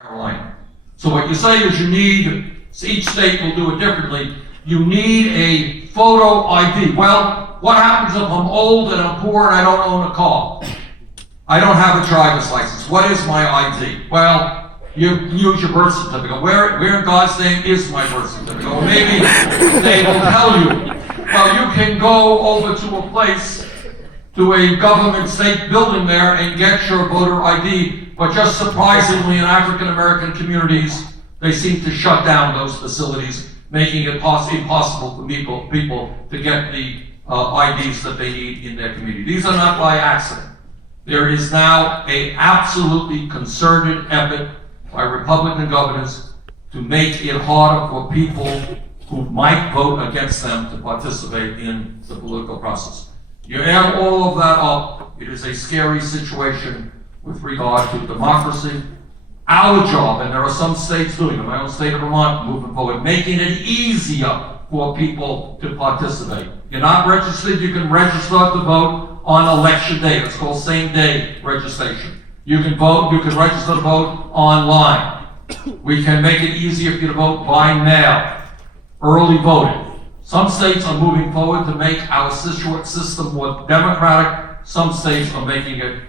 Carolina. So what you say is you need, each state will do it differently, you need a photo ID. Well, what happens if I'm old and I'm poor and I don't own a car? I don't have a driver's license. What is my ID? Well, you use your birth certificate. Where in God's name is my birth certificate? Or maybe they will tell you, well, you can go over to a place, to a government state building there and get your voter ID. But just surprisingly, in African American communities, they seem to shut down those facilities, making it impossible for people to get the IDs that they need in their community. These are not by accident. There is now an absolutely concerted effort by Republican governors to make it harder for people who might vote against them to participate in the political process. You add all of that up, it is a scary situation with regard to democracy. Our job, and there are some states doing it, my own state of Vermont moving forward, making it easier for people to participate. You're not registered, you can register to vote on election day. It's called same day registration. You can vote, you can register to vote online. We can make it easier for you to vote by mail, early voting. Some states are moving forward to make our system more democratic. Some states are making it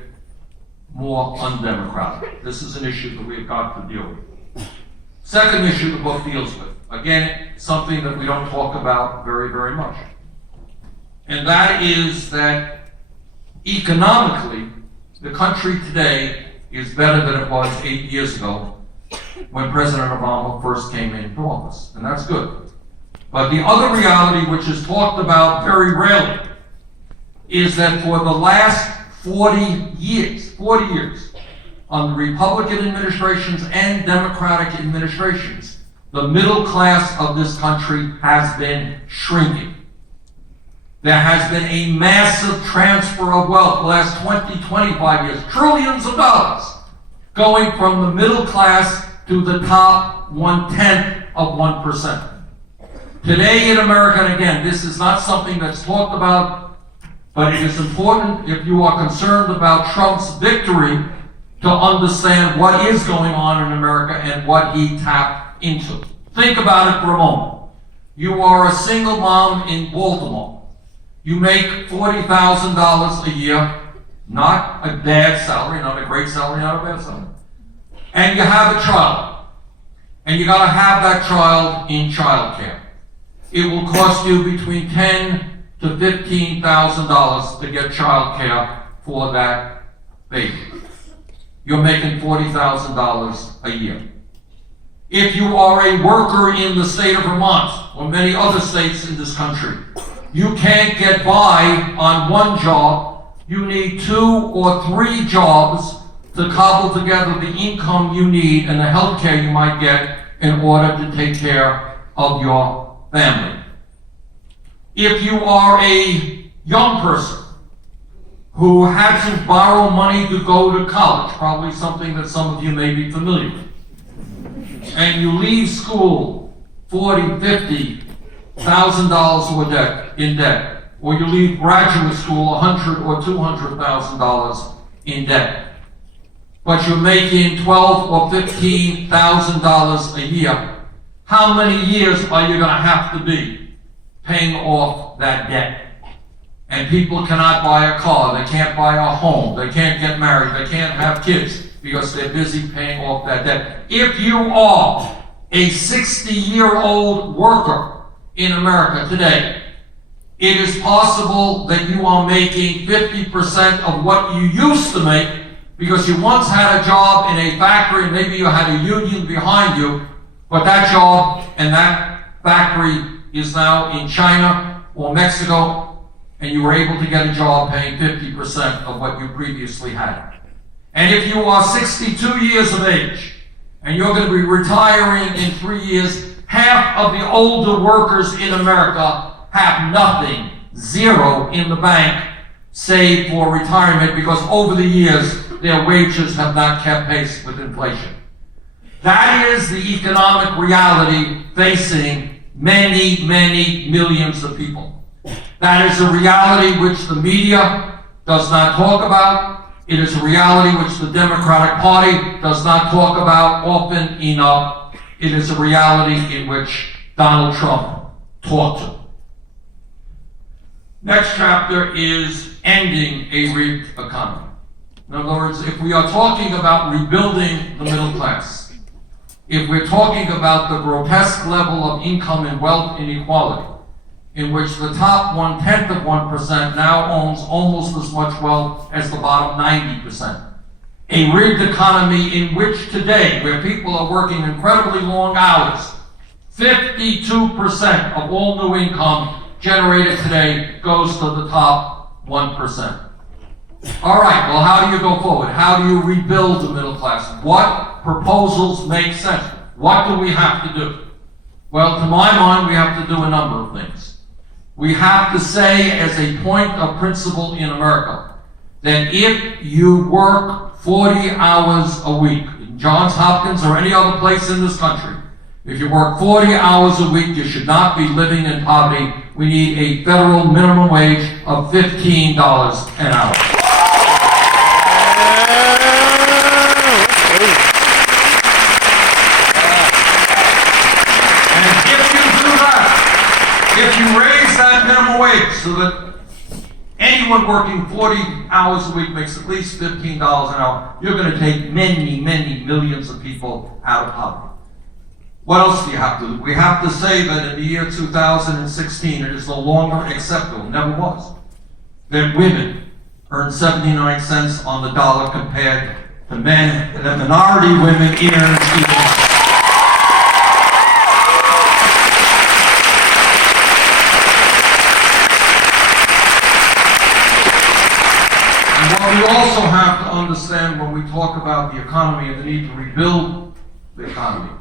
more undemocratic. This is an issue that we've got to deal with. Second issue the book deals with, again, something that we don't talk about very, very much. And that is that economically, the country today is better than it was 8 years ago when President Obama first came into office. And that's good. But the other reality, which is talked about very rarely, is that for the last 40 years, under Republican administrations and Democratic administrations, the middle class of this country has been shrinking. There has been a massive transfer of wealth the last 20, 25 years, trillions of dollars, going from the middle class to the top 1/10 of 1%. Today in America, and again, this is not something that's talked about, but it is important if you are concerned about Trump's victory to understand what is going on in America and what he tapped into. Think about it for a moment. You are a single mom in Baltimore. You make $40,000 a year, not a bad salary, not a great salary, not a bad salary. And you have a child. And you got to have that child in childcare. It will cost you between $10,000 to $15,000 to get childcare for that baby. You're making $40,000 a year. If you are a worker in the state of Vermont or many other states in this country, you can't get by on one job. You need 2 or 3 jobs to cobble together the income you need and the health care you might get in order to take care of your family. If you are a young person who had to borrow money to go to college, probably something that some of you may be familiar with, and you leave school $40,000, $50,000 in debt, or you leave graduate school $100,000 or $200,000 in debt, but you're making $12,000 or $15,000 a year, how many years are you going to have to be paying off that debt? And people cannot buy a car, they can't buy a home, they can't get married, they can't have kids because they're busy paying off that debt. If you are a 60-year-old worker in America today, it is possible that you are making 50% of what you used to make because you once had a job in a factory and maybe you had a union behind you, but that job and that factory is now in China or Mexico, and you were able to get a job paying 50% of what you previously had. And if you are 62 years of age, and you're going to be retiring in 3 years, half of the older workers in America have nothing, zero in the bank, saved for retirement because over the years, their wages have not kept pace with inflation. That is the economic reality facing many, many millions of people. That is a reality which the media does not talk about. It is a reality which the Democratic Party does not talk about often enough. It is a reality in which Donald Trump talked to. Next chapter is ending a rigged economy. In other words, if we are talking about rebuilding the middle class, if we're talking about the grotesque level of income and wealth inequality, in which the top 1/10 of 1% now owns almost as much wealth as the bottom 90%. A rigged economy in which today, where people are working incredibly long hours, 52% of all new income generated today goes to the top 1%. All right, well, how do you go forward? How do you rebuild the middle class? What proposals make sense? What do we have to do? Well, to my mind, we have to do a number of things. We have to say, as a point of principle in America, that if you work 40 hours a week, in Johns Hopkins or any other place in this country, if you work 40 hours a week, you should not be living in poverty. We need a federal minimum wage of $15 an hour. If you raise that minimum wage so that anyone working 40 hours a week makes at least $15 an hour, you're going to take many, many millions of people out of poverty. What else do you have to do? We have to say that in the year 2016, it is no longer acceptable, never was, that women earn 79 cents on the dollar compared to men, and that minority women earn even less. What we also have to understand when we talk about the economy and the need to rebuild the economy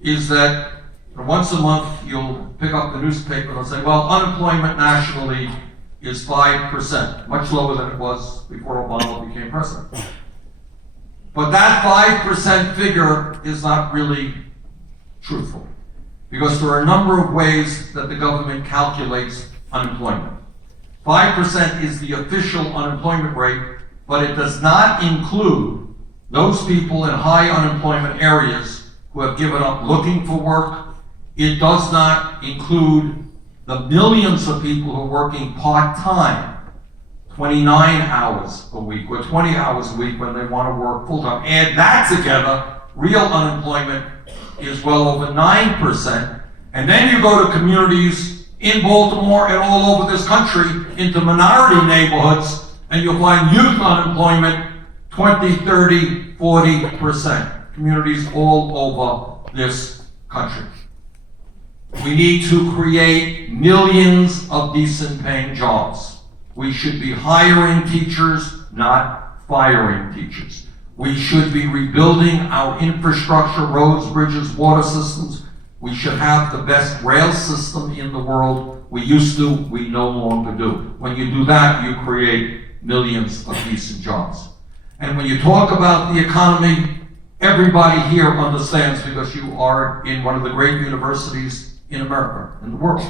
is that once a month you'll pick up the newspaper and say, well, unemployment nationally is 5%, much lower than it was before Obama became president. But that 5% figure is not really truthful, because there are a number of ways that the government calculates unemployment. 5% is the official unemployment rate, but it does not include those people in high unemployment areas who have given up looking for work. It does not include the millions of people who are working part-time, 29 hours a week or 20 hours a week when they want to work full-time. Add that together, real unemployment is well over 9%. And then you go to communities in Baltimore and all over this country into minority neighborhoods, and you'll find youth unemployment 20, 30, 40%. Communities all over this country. We need to create millions of decent paying jobs. We should be hiring teachers, not firing teachers. We should be rebuilding our infrastructure, roads, bridges, water systems. We should have the best rail system in the world. We used to, we no longer do. When you do that, you create millions of decent jobs. And when you talk about the economy, everybody here understands, because you are in one of the great universities in America, in the world,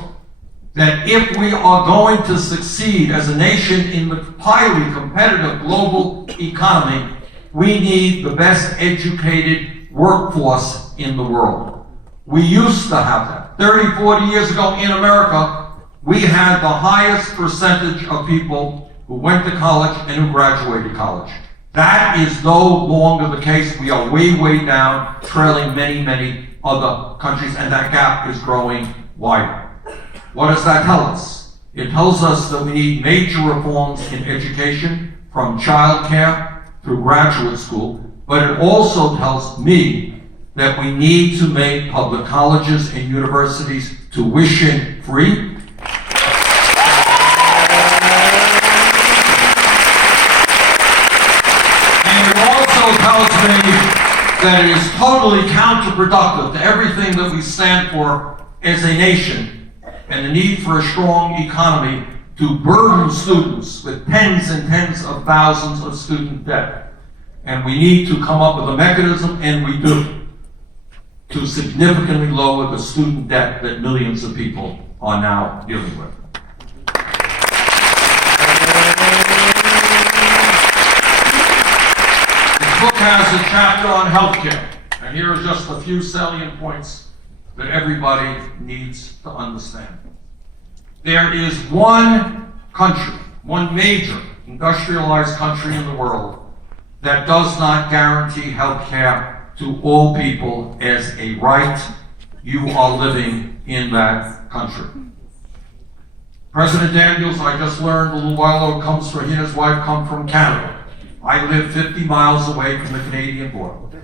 that if we are going to succeed as a nation in the highly competitive global economy, we need the best educated workforce in the world. We used to have that. 30, 40 years ago in America, we had the highest percentage of people who went to college and who graduated college. That is no longer the case. We are way, way down, trailing many, many other countries, and that gap is growing wider. What does that tell us? It tells us that we need major reforms in education, from childcare through graduate school, but it also tells me that we need to make public colleges and universities tuition free. And it also tells me that it is totally counterproductive to everything that we stand for as a nation, and the need for a strong economy, to burden students with tens and tens of thousands of student debt. And we need to come up with a mechanism, and we do, to significantly lower the student debt that millions of people are now dealing with. book has a chapter on healthcare, and here are just a few salient points that everybody needs to understand. There is one country, one major industrialized country in the world that does not guarantee healthcare to all people as a right. You are living in that country. President Daniels, I just learned a little while ago, he and his wife come from Canada. I live 50 miles away from the Canadian border.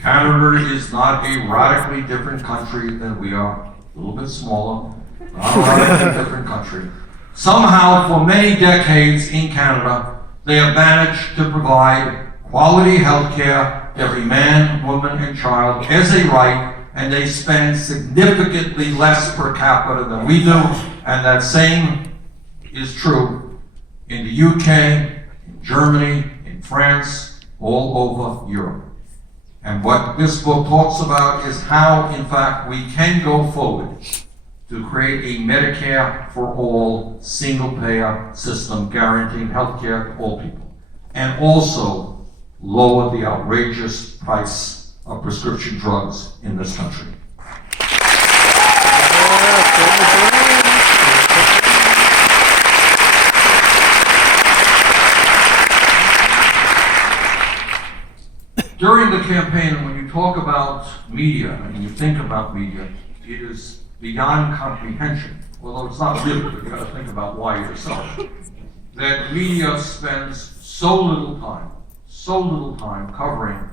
Canada is not a radically different country than we are, a little bit smaller, not a radically different country. Somehow, for many decades in Canada, they have managed to provide quality health care to every man, woman, and child as a right, and they spend significantly less per capita than we do, and that same is true in the UK, in Germany, in France, all over Europe. And what this book talks about is how, in fact, we can go forward to create a Medicare for all, single-payer system guaranteeing health care to all people, and also lower the outrageous price of prescription drugs in this country. During the campaign, and when you talk about media and you think about media, it is beyond comprehension, although it's not really, but you got to think about why yourself, that media spends so little time covering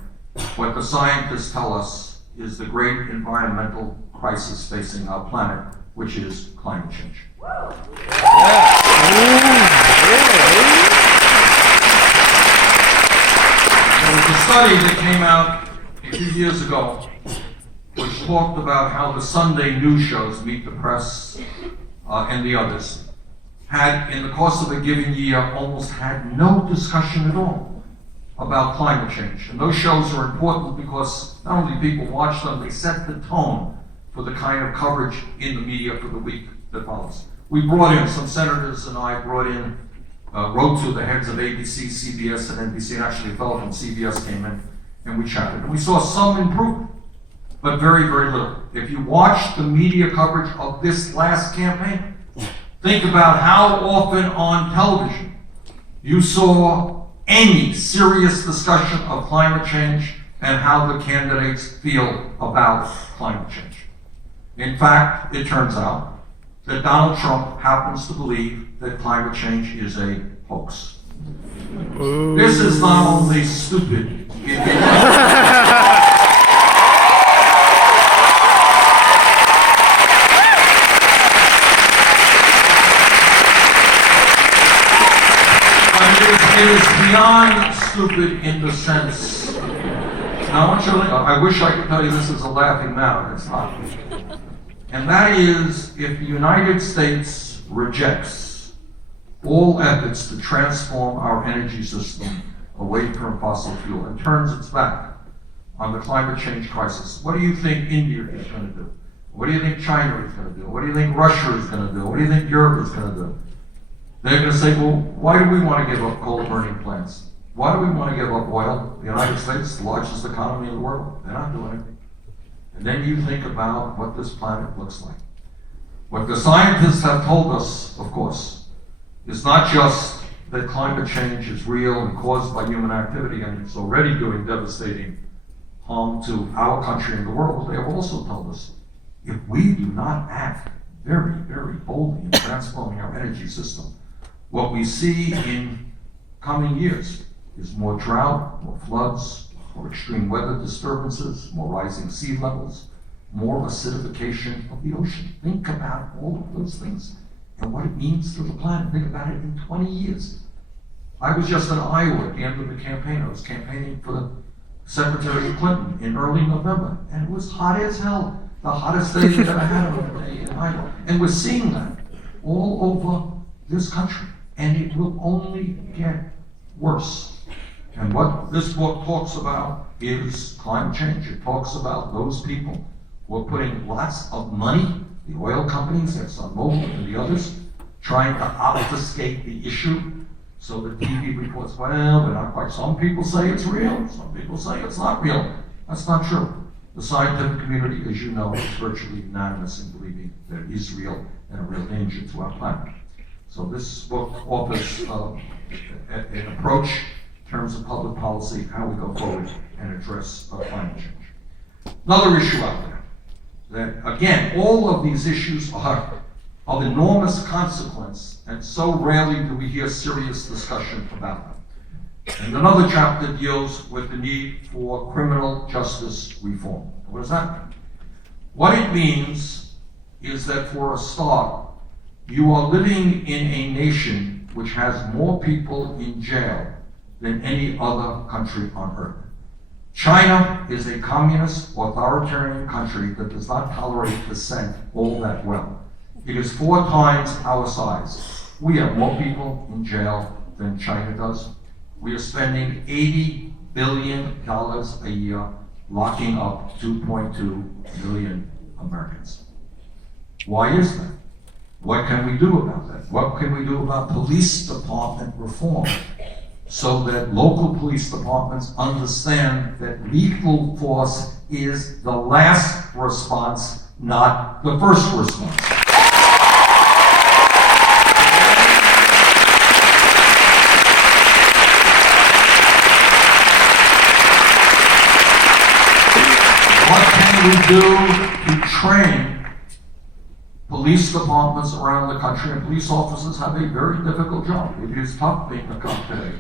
what the scientists tell us is the great environmental crisis facing our planet, which is climate change. There was a study that came out a few years ago which talked about how the Sunday news shows, Meet the Press and the others, had, in the course of a given year, almost had no discussion at all about climate change. And those shows are important because not only people watch them, they set the tone for the kind of coverage in the media for the week that follows. We brought in, some senators and I wrote to the heads of ABC, CBS, and NBC, and actually a fellow from CBS came in, and we chatted. And we saw some improvement, but very, very little. If you watch the media coverage of this last campaign, think about how often on television you saw any serious discussion of climate change and how the candidates feel about climate change. In fact, it turns out that Donald Trump happens to believe that climate change is a hoax. Ooh. This is not only stupid, it is beyond stupid in the sense. Now, I wish I could tell you this is a laughing matter. It's not. And that is, if the United States rejects all efforts to transform our energy system away from fossil fuel and turns its back on the climate change crisis, what do you think India is going to do? What do you think China is going to do? What do you think Russia is going to do? What do you think Europe is going to do? They're going to say, well, why do we want to give up coal burning plants? Why do we want to give up oil? The United States, the largest economy in the world, they're not doing it. And then you think about what this planet looks like. What the scientists have told us, of course, is not just that climate change is real and caused by human activity and it's already doing devastating harm to our country and the world. They have also told us if we do not act very, very boldly in transforming our energy system, what we see in coming years is more drought, more floods, more extreme weather disturbances, more rising sea levels, more acidification of the ocean. Think about all of those things and what it means to the planet. Think about it in 20 years. I was just in Iowa at the end of the campaign. I was campaigning for Secretary Clinton in early November, and it was hot as hell. The hottest day we've ever had on a day in Iowa. And we're seeing that all over this country, and it will only get worse. And what this book talks about is climate change. It talks about those people who are putting lots of money, the oil companies, ExxonMobil and the others, trying to obfuscate the issue So the TV reports, well, we're not quite, some people say it's real, some people say it's not real. That's not true. The scientific community, as you know, is virtually unanimous in believing that it is real and a real danger to our planet. So this book offers an approach in terms of public policy, how we go forward and address climate change. Another issue out there, that again, all of these issues are of enormous consequence, and so rarely do we hear serious discussion about them. And another chapter deals with the need for criminal justice reform. What does that mean? What it means is that for a start, you are living in a nation which has more people in jail than any other country on earth. China is a communist, authoritarian country that does not tolerate dissent all that well. It is 4 times our size. We have more people in jail than China does. We are spending $80 billion a year locking up 2.2 million Americans. Why is that? What can we do about that? What can we do about police department reform so that local police departments understand that lethal force is the last response, not the first response? What can we do to train police departments around the country? And police officers have a very difficult job. It is tough being a cop today.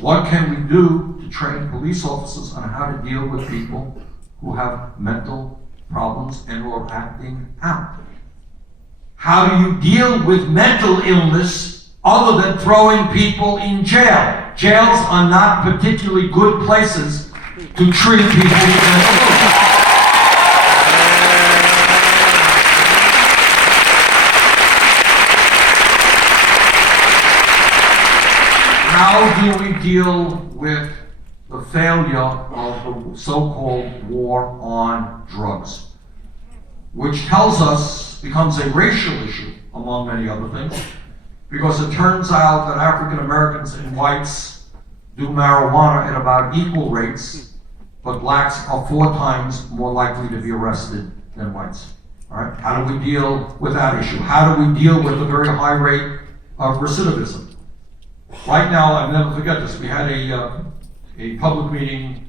What can we do to train police officers on how to deal with people who have mental problems and who are acting out? How do you deal with mental illness other than throwing people in jail? Jails are not particularly good places to treat people with mental illness. How do we deal with the failure of the so-called war on drugs, which tells us, becomes a racial issue, among many other things, because it turns out that African Americans and whites do marijuana at about equal rates, but blacks are 4 times more likely to be arrested than whites. All right? How do we deal with that issue? How do we deal with the very high rate of recidivism? Right now, I'll never forget this, we had a public meeting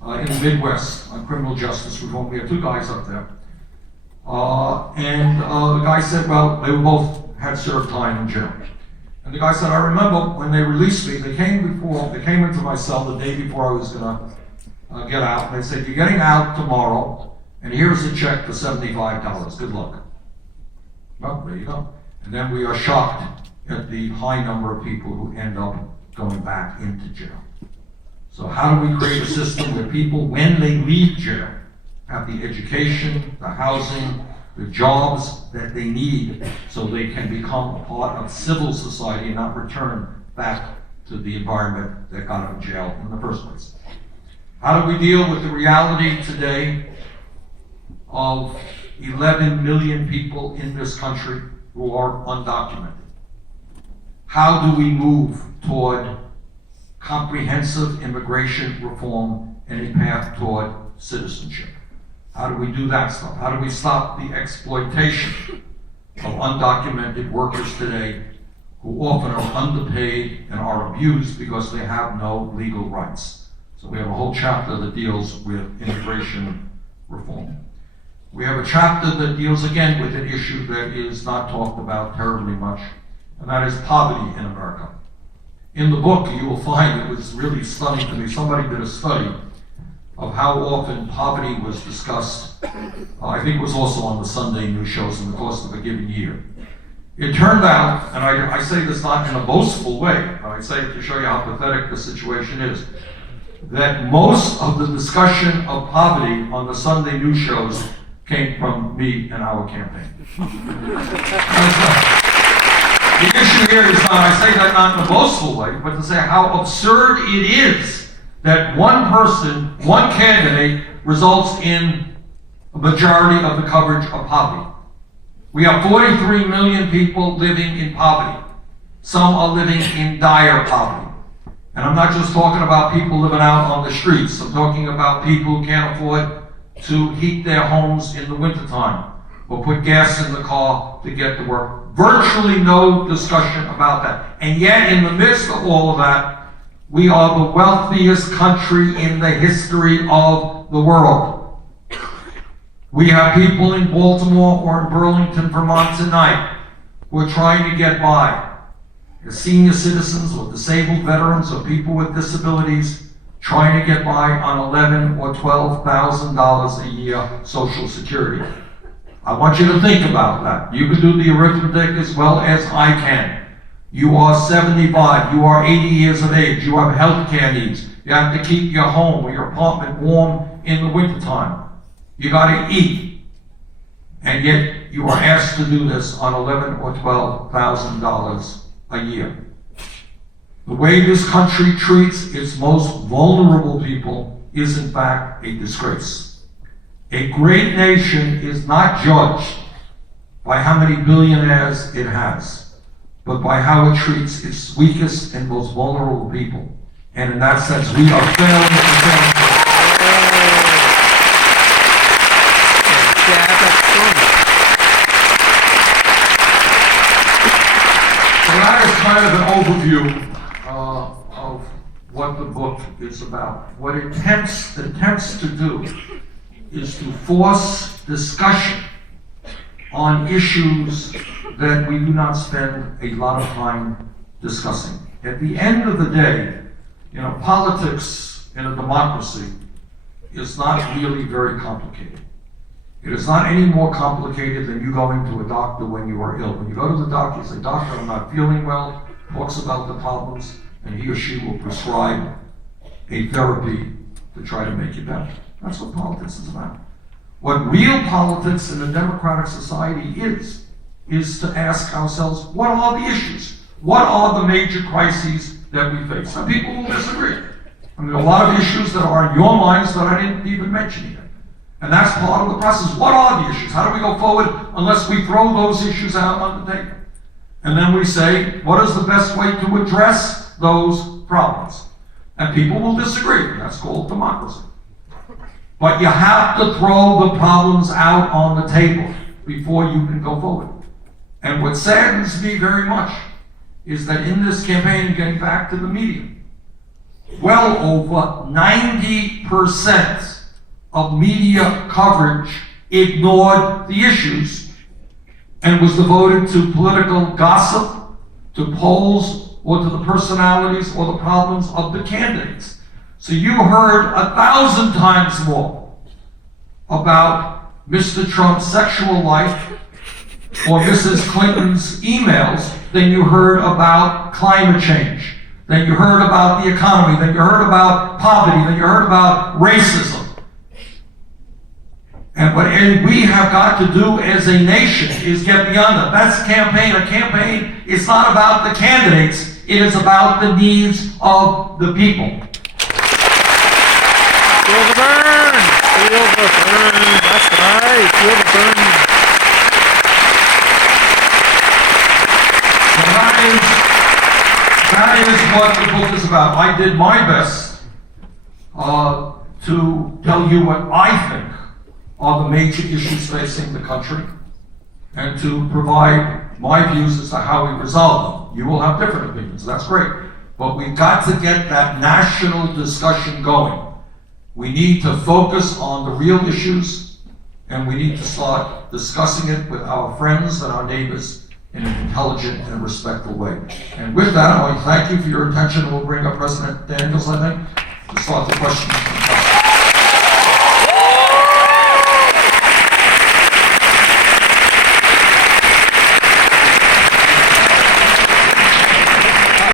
in the Midwest on criminal justice reform. We had 2 guys up there. And the guy said, well, they both had served time in jail. And the guy said, I remember when they released me, they came into my cell the day before I was gonna get out. And they said, you're getting out tomorrow, and here's a check for $75. Good luck. Well, there you go. And then we are shocked at the high number of people who end up going back into jail. So how do we create a system where people, when they leave jail, have the education, the housing, the jobs that they need so they can become a part of civil society and not return back to the environment that got them in jail in the first place? How do we deal with the reality today of 11 million people in this country who are undocumented? How do we move toward comprehensive immigration reform and a path toward citizenship? How do we do that stuff? How do we stop the exploitation of undocumented workers today who often are underpaid and are abused because they have no legal rights? So we have a whole chapter that deals with immigration reform. We have a chapter that deals again with an issue that is not talked about terribly much, and that is poverty in America. In the book, you will find, it was really stunning to me, somebody did a study of how often poverty was discussed. I think it was also on the Sunday news shows in the course of a given year. It turned out, and I say this not in a boastful way, but I say it to show you how pathetic the situation is, that most of the discussion of poverty on the Sunday news shows came from me and our campaign. The issue here is not, I say that not in a boastful way, but to say how absurd it is that one person, one candidate, results in a majority of the coverage of poverty. We have 43 million people living in poverty. Some are living in dire poverty. And I'm not just talking about people living out on the streets. I'm talking about people who can't afford to heat their homes in the wintertime or put gas in the car to get to work. Virtually no discussion about that. And yet, in the midst of all of that, we are the wealthiest country in the history of the world. We have people in Baltimore or in Burlington, Vermont tonight who are trying to get by. The senior citizens or disabled veterans or people with disabilities trying to get by on $11,000 or $12,000 a year Social Security. I want you to think about that. You can do the arithmetic as well as I can. You are 75, you are 80 years of age, you have health care needs. You have to keep your home or your apartment warm in the wintertime. You gotta eat. And yet you are asked to do this on $11,000 or $12,000 a year. The way this country treats its most vulnerable people is in fact a disgrace. A great nation is not judged by how many billionaires it has, but by how it treats its weakest and most vulnerable people. And in that sense, we are failing to them. So that is kind of an overview of what the book is about. What it attempts to do is to force discussion on issues that we do not spend a lot of time discussing. At the end of the day, politics in a democracy is not really very complicated. It is not any more complicated than you going to a doctor when you are ill. When you go to the doctor, you say, "Doctor, I'm not feeling well," talks about the problems, and he or she will prescribe a therapy to try to make you better. That's what politics is about. What real politics in a democratic society is to ask ourselves, what are the issues? What are the major crises that we face? Some people will disagree. I mean, a lot of issues that are in your minds that I didn't even mention yet. And that's part of the process. What are the issues? How do we go forward unless we throw those issues out on the table? And then we say, what is the best way to address those problems? And people will disagree. That's called democracy. But you have to throw the problems out on the table before you can go forward. And what saddens me very much is that in this campaign, getting back to the media, well over 90% of media coverage ignored the issues and was devoted to political gossip, to polls, or to the personalities or the problems of the candidates. So you heard 1,000 times more about Mr. Trump's sexual life or Mrs. Clinton's emails than you heard about climate change, than you heard about the economy, than you heard about poverty, than you heard about racism. And what we have got to do as a nation is get beyond that. That's a campaign. A campaign is not about the candidates. It is about the needs of the people. Feel the burn! Feel the burn! That's right! Feel the burn! So that is what the book is about. I did my best to tell you what I think are the major issues facing the country and to provide my views as to how we resolve them. You will have different opinions, that's great. But we've got to get that national discussion going. We need to focus on the real issues, and we need to start discussing it with our friends and our neighbors in an intelligent and respectful way. And with that, I want to thank you for your attention. We'll bring up President Daniels, I think, to start the questions.